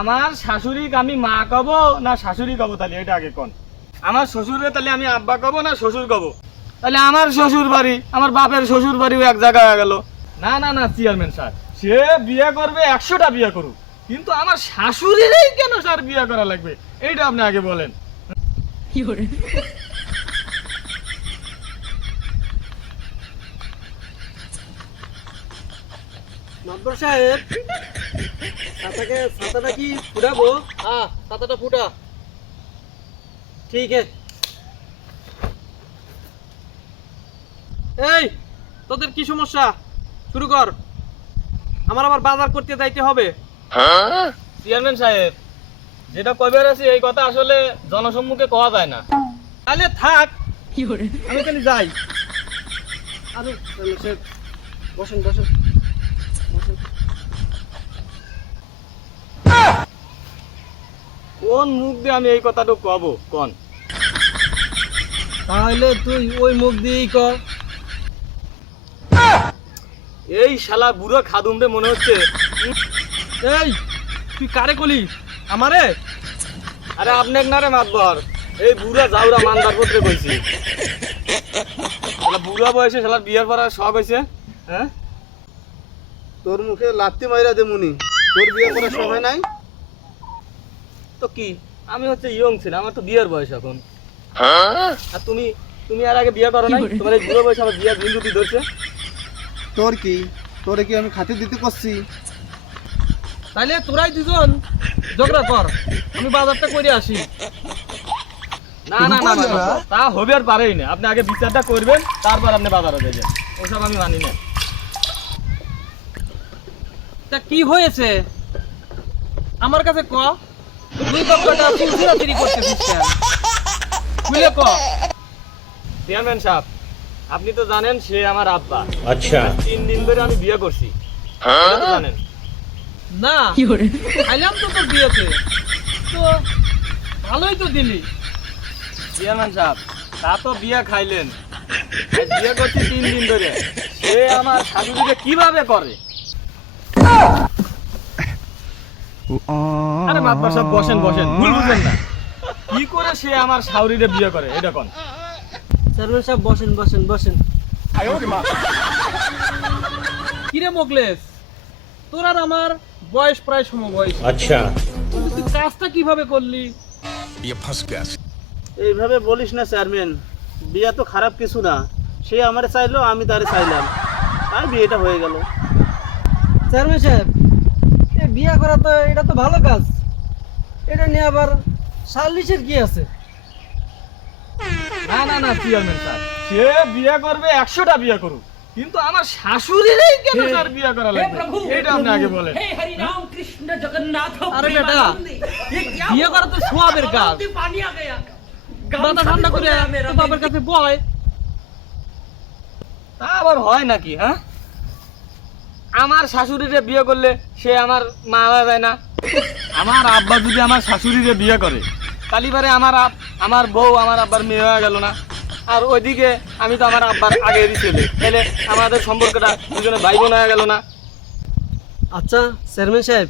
আমার শাশুড়ি আমি মা কব না শাশুড়ি কব তাহলে? এটা আগে কোন? আমার শ্বশুরে তাহলে আমি আব্বা কব না শ্বশুর কব? তাহলে আমার শ্বশুর বাড়ি আমার বাপের শ্বশুর বাড়িও এক জায়গায় গেল। না না না চেয়ারম্যান স্যার সে বিয়ে করবে একশোটা বিয়ে করুক। কিন্তু আমার শাশুড়িরই কেন স্যার বিয়ে করা লাগবে? এইটা আপনি আগে বলেন। মাদবর সাহেব ছাতাকে ছাতাটা কি ফুটাবো? হ্যাঁ ছাতাটা ফুটা। ঠিক আছে। এই তোদের কি সমস্যা? শুরু কর। আমার আবার বাজার করতে যাইতে হবে। চেয়ারম্যান সাহেব যেটা কবে আছে এই কথা আসলে জনসম্মুখে কওয়া যায় না। তাহলে থাক। আমি তাহলে যাই। আরে বসেন বসেন। কোন মুখ দিয়ে আমি এই কথাটা কব? কোন? তাহলে তুই ওই মুখ দিয়েই কর। এই শালা বুড়ো খাদুমরে মনে হচ্ছে। এই তুই কারে কলি? আমারে? আরে আপনার না রে মাতবর। এই বুড়া জাউরা মানদার করতে কইছি। শালা বুড়া বয়সে শালা বিয়ের পর আর শখ হয়েছে হ্যাঁ? তোর মুখে লাত্তি মাইরা দে মুনি। তোর বিয়ে করার সময় নাই? তো কি? আমি হচ্ছে ইয়ং ছিলাম আমার তো বিয়ের বয়স এখন। আর তুমি তুমি আর আগে বিয়ে করো নাই? তোমার এই বুড়ো বয়সে আমার বিয়ের বিন্দুটি ধরছে। তোর কি? তোরে কি আমি খাতে দিতে করছি? তাইলে তোরাই দুজন ঝগড়া কর। আমি বাজারটা করে আসি। না না না, না না, তা হবে আর পারেই না। আপনি আগে বিচারটা করবেন তারপর আপনি বাজারে যাবেন। ওসব আমি মানি না। তা কি হয়েছে? আমার কাছে ক। আপনি তো জানেন সে আমার আব্বা। আচ্ছা। তিন দিন ধরে আমি বিয়ে করছি। হ্যাঁ? আইলাম তো তোর বিয়েতে। তো ভালোই তো দিলি। চেয়ারম্যান সাহেব তা তো বিয়ে খাইলেন। বিয়ে করছি তিন দিন ধরে। সে আমার শাশুড়িকে কীভাবে করে? আরে মাতবার সব বসেন বসেন ভুল বুঝেন না কি করে সে আমার শাশুড়িরে বিয়ে করে এটা কোন চেয়ারম্যান সাহেব বসেন বসেন বসেন কিরে মোকলেস তোর আর আমার বয়স প্রায় সমবয়স अच्छा কিন্তু তুই কাজটা কিভাবে করলি ये फंस गया এইভাবে বলিস না চেয়ারম্যান বিয়ে তো খারাপ কিছু না সে আমারে চাইলো আমি তারে চাইলাম তাই বিয়েটা হয়ে গেল চেয়ারম্যান সাহেব এই বিয়ে করা তো এটা তো ভালো কাজ এটা নিয়ে আবার সার্ভিসের কি আছে? না না না চেয়ারম্যান স্যার সে বিয়ে করবে একশোটা বিয়ে করুক। কিন্তু আমার শাশুড়িরই কেন তার বিয়ে করা লাগবে? এটা আপনি আগে বলেন। হে হরি রাম কৃষ্ণ জগন্নাথ আরে বেটা বিয়ে করা তো সোয়াবের কাজ। পানি আ গয়া মাথা ঠান্ডা করে তো বাবার কাছে বয়। তা আবার হয় নাকি হ্যাঁ? আমার শাশুড়িরে বিয়ে করলে সে আমার মা বাবা যায় না। আমার আব্বা যদি আমার শাশুড়িরে বিয়ে করে কালিবারে আমার আমার বউ আমার আব্বার মেয়ে হয়ে গেল না আর ওইদিকে আমি তো আমার আব্বার আগেরই ছেলে তাহলে আমাদের সম্পর্কটা দুজনে ভাই বোন হয়ে গেল না? আচ্ছা চেয়ারম্যান সাহেব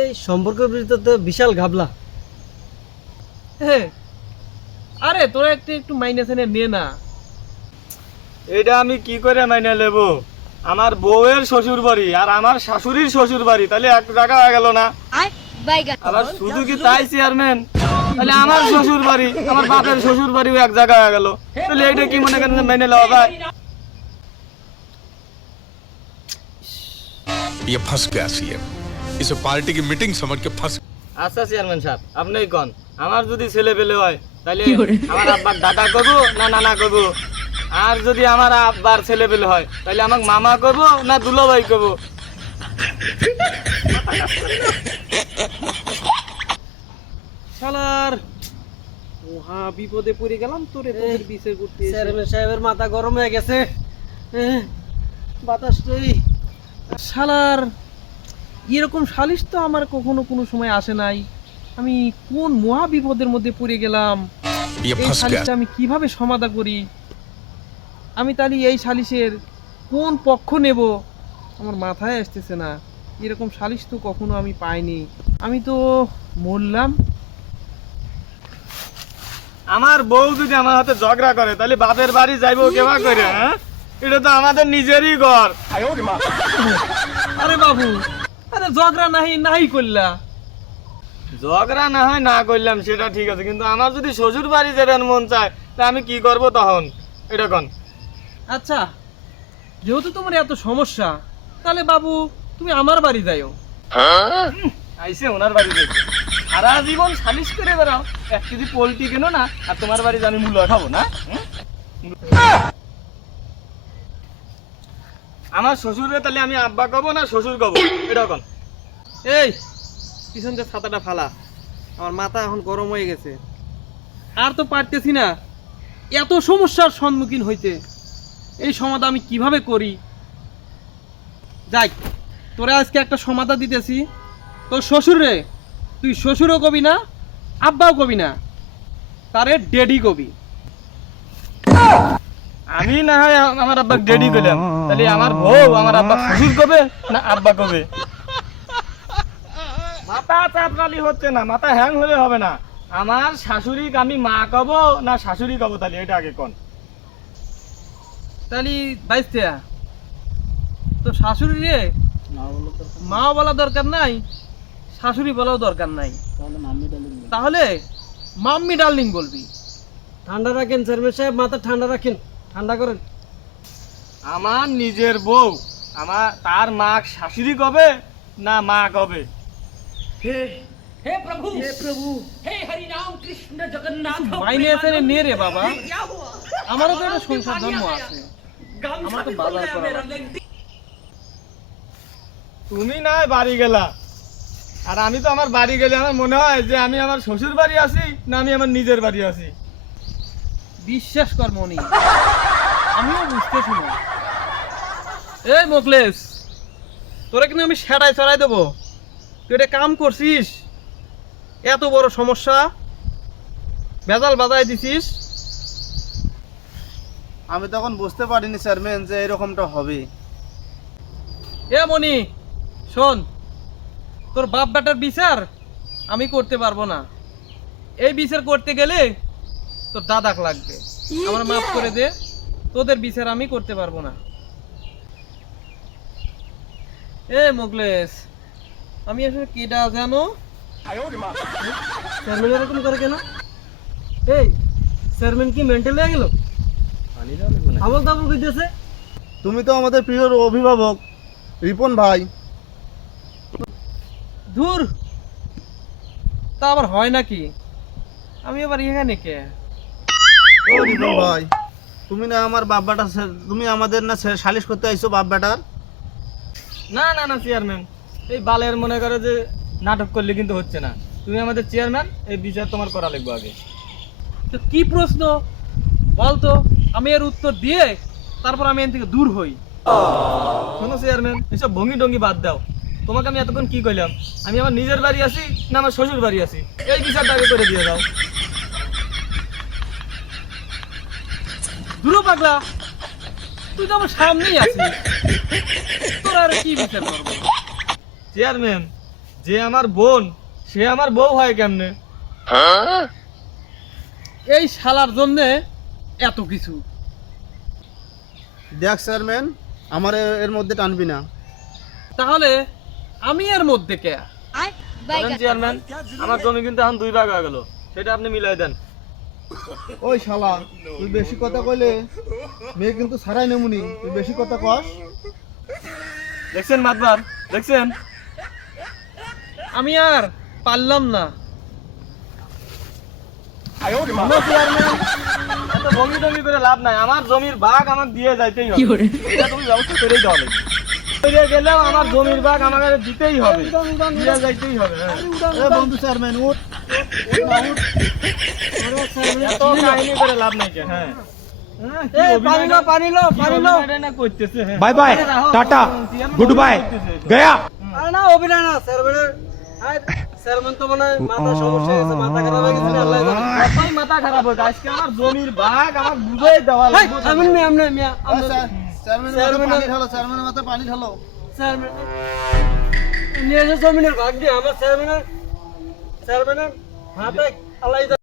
এই সম্পর্কের ভিতরে তো বিশাল ঘাবলা। হ্যাঁ আরে তোরা একটু একটু মাইনাস এনে নে না। এটা আমি কি করে মাইনে নেব? আমার বউয়ের শ্বশুর বাড়ি আর আমার শাশুড়ির শ্বশুর বাড়ি তাহলে এক জায়গা হয়ে গেল না আবার শুধু কি তাই চেয়ারম্যান তাহলে আমার শ্বশুর বাড়ি আমার বাপের শ্বশুর বাড়িও এক জায়গা হয়ে গেল তাহলে এটা কি মনে করেন যে মেনে নেওয়া যায় ये फंस गया सीएम इसे पार्टी की मीटिंग समझ के फंस আচ্ছা চেয়ারম্যান সাহেব আপনিই কন আমার যদি ছেলে পেলে হয় তাহলে আমার আব্বার দাদা করবো না নানা করবো আর যদি আমার আব্বার ছেলে পেলে হয় তাহলে আমাকে মামা করব না দুলাভাই করব সালার মহা বিপদে পড়ে গেলাম তোরে তোদের বিচে করতে চেয়ারম্যান সাহেবের মাথা গরম হয়ে গেছে। বাতাস নেই সালার এরকম সালিশ তো আমার কখনো কোনো সময় আসে নাই। আমি কোন মহাবিপদের মধ্যে পড়ে গেলাম? ইয়ে এই সালিশটা আমি কীভাবে সমাধা করি? আমি তাহলে এই সালিশের কোন পক্ষ নেব? আমার মাথায় আসতেছে না। এরকম সালিশ তো কখনো আমি পাইনি। আমি তো মরলাম। আমার বউ যদি আমার হাতে ঝগড়া করে তাহলে বাপের বাড়ি যাইবো কেবা করে হ্যাঁ? এটা তো আমাদের নিজেরই ঘর। আরে বাবু আরে ঝগড়া নাহি নাহি করলা। ঝগড়া না হয় না করলাম সেটা ঠিক আছে। কিন্তু আমার যদি শ্বশুর বাড়ি যাবেন মন চায় তা আমি কি করব তখন? এটা কোন। আচ্ছা যেহেতু তোমার এত সমস্যা তাহলে বাবু তুমি আমার বাড়ি যাইও। আইসে ওনার বাড়ি যাবে সারা জীবন সালিশ করে বেড়াও। এক কেজি পোলট্রি কেনো না আর তোমার বাড়ি আমি মূল্য খাব না আমার শ্বশুরে তাহলে আমি আব্বা কব না শ্বশুর কব? এটা কোন। এই পিছন যে ছাতাটা ফালা আমার মাথা এখন গরম হয়ে গেছে। আর তো পারতেছি না এত সমস্যার সম্মুখীন হইতে। এই সমাধান আমি কীভাবে করি? যাই, তোরা আজকে একটা সমাধান দিতেছি। তোর শ্বশুর তুই শ্বশুরও কবি না, আব্বাও কবি না, তারে ডেডি কবি। আমি না হয় আমার আব্বা রেডি করলাম। তাহলে আমার বউ, আমার আব্বা শ্বশুর কবে না আব্বা কবে? মাথা চাপকালি হচ্ছে না, মাথা হ্যাং হলে হবে না। আমার শাশুড়ি আমি মা কব না শাশুড়ি কব তাহলে, এটা আগে কোন। তাহলে বাইসতে তো শাশুড়ি রে মাও বলা দরকার নাই শাশুড়ি বলাও দরকার নাই তাহলে মাম্মি ডার্লিং বলবি ঠান্ডা রাখেন চেয়ারম্যান সাহেব মাথা ঠান্ডা রাখেন ঠান্ডা করেন আমার নিজের বউ আমার তার মা শাশুড়ি কবে না মা কবে हे प्रभु हे प्रभु हे हरि राम कृष्ण जगन्नाथ মাইনে আছে রে নে রে বাবা ये क्या हुआ আমারও তো একটা সংসার ধর্ম আছে তুমি নাই বাড়ি গেলা। আর আমি তো আমার বাড়ি গেলে আমার মনে হয় যে আমি আমার শ্বশুর বাড়ি আছি না আমি আমার নিজের বাড়ি আছি। বিশ্বাস কর মনি। আমিও বুঝতে না এই মোকলেশ তোরা কিন্তু আমি সেটাই চড়াই দেবো। তুই এটা কাম করছিস এত বড় সমস্যা ভেজাল বাজায় দিছিস আমি তখন বুঝতে পারিনি চেয়ারম্যান যে এরকমটা হবে। এ মনি শোন তোর বাপ বেটার বিচার আমি করতে পারব না। এই বিচার করতে গেলে তোর দাদাক লাগবে। আমার মাফ করে দে তোদের বিচার আমি করতে পারব না। এ মোগলেস আমি আসলে কেডা জানো? চেয়ারম্যান এরকম করে কেন? এই চেয়ারম্যান কি মেন্টাল হয়ে গেল? আবল তাবল কইতেছে? তুমি তো আমাদের প্রিয় অভিভাবক রিপন ভাই। ধুর! তা আবার হয় নাকি? আমি আবার এখানে কে? ও রিপন ভাই তুমি না আমার বাব্বাটা তুমি আমাদের না সালিশ করতে আইছো বাব্বাটার না না না চেয়ারম্যান এই বালের মনে করে যে নাটক করলে কিন্তু হচ্ছে না। তুমি আমাদের চেয়ারম্যান এই বিচার তোমার করা লাগবে আগে। তো কি প্রশ্ন? বলতো আমি এর উত্তর দিয়ে তারপর আমি এখান থেকে দূর হই। শোনো চেয়ারম্যান এসব ভঙ্গি টঙ্গি বাদ দাও। তোমাকে আমি এতক্ষণ কি কইলাম? আমি আমার নিজের বাড়ি আছি না আমার শ্বশুর বাড়ি আছি? এই বিচারটা আগে করে দিয়ে দাও। দূর পাগলা তুই তো আমার সামনেই আছিস। তোর আর কি বিচার করব? চেয়ারম্যান যে আমার বোন সে আমার বউ হয় কেমনে? এই শালার জন্য এত কিছু। দেখ চেয়ারম্যান আমার এর মধ্যে টানবি না। তাহলে আমি এর মধ্যে কে? চেয়ারম্যান আমার জমি কিন্তু এখন দুই ভাগ হয়ে গেল। সেটা আপনি মিলাই দেন। ওই শালা তুই বেশি কথা কইলে মেয়ে কিন্তু ছাড়াই নেমুনি। তুই বেশি কথা কস। দেখছেন মাতবার? দেখছেন? আমি আর পারলাম না। চেয়ারম্যান। এত ভঙ্গি টঙ্গি করে লাভ নাই আমার জমির ভাগ আমাকে দিয়ে যাইতেই হবে এটা তুমি ব্যবস্থা করেই দেওয়া লাগবে করে গেলেও আমার জমির ভাগ আমাকে দিতেই হবে দিয়ে যাইতেই হবে হ্যাঁ। বন্ধু চেয়ারম্যান উঠ এত কাহিনী করে লাভ নাই কে, হ্যাঁ এই পানি লো পানি লো পানি লো করতেছে হ্যাঁ bye bye tata goodbye गया আরে না অভিনয় না চেয়ারম্যানের চেয়ারম্যান তো মানে মাথা সমস্যা হয়ে মাথা খারাপ হয়ে গেছে আল্লাহ কতই মাথা খারাপ হয়েছে? আজকে আমার জমির ভাগ আমার বুঝেই দেওয়া লাগবে। আমি মিয়া আমি মিয়া চেয়ারম্যান চেয়ারম্যান পানি ঢালো চেয়ারম্যানের মাথা পানি ঢালো চেয়ারম্যান নিয়ে এসে জমিনের ভাগ দিয়ে আমার চেয়ারম্যানের চেয়ারম্যানের হাতে আলাই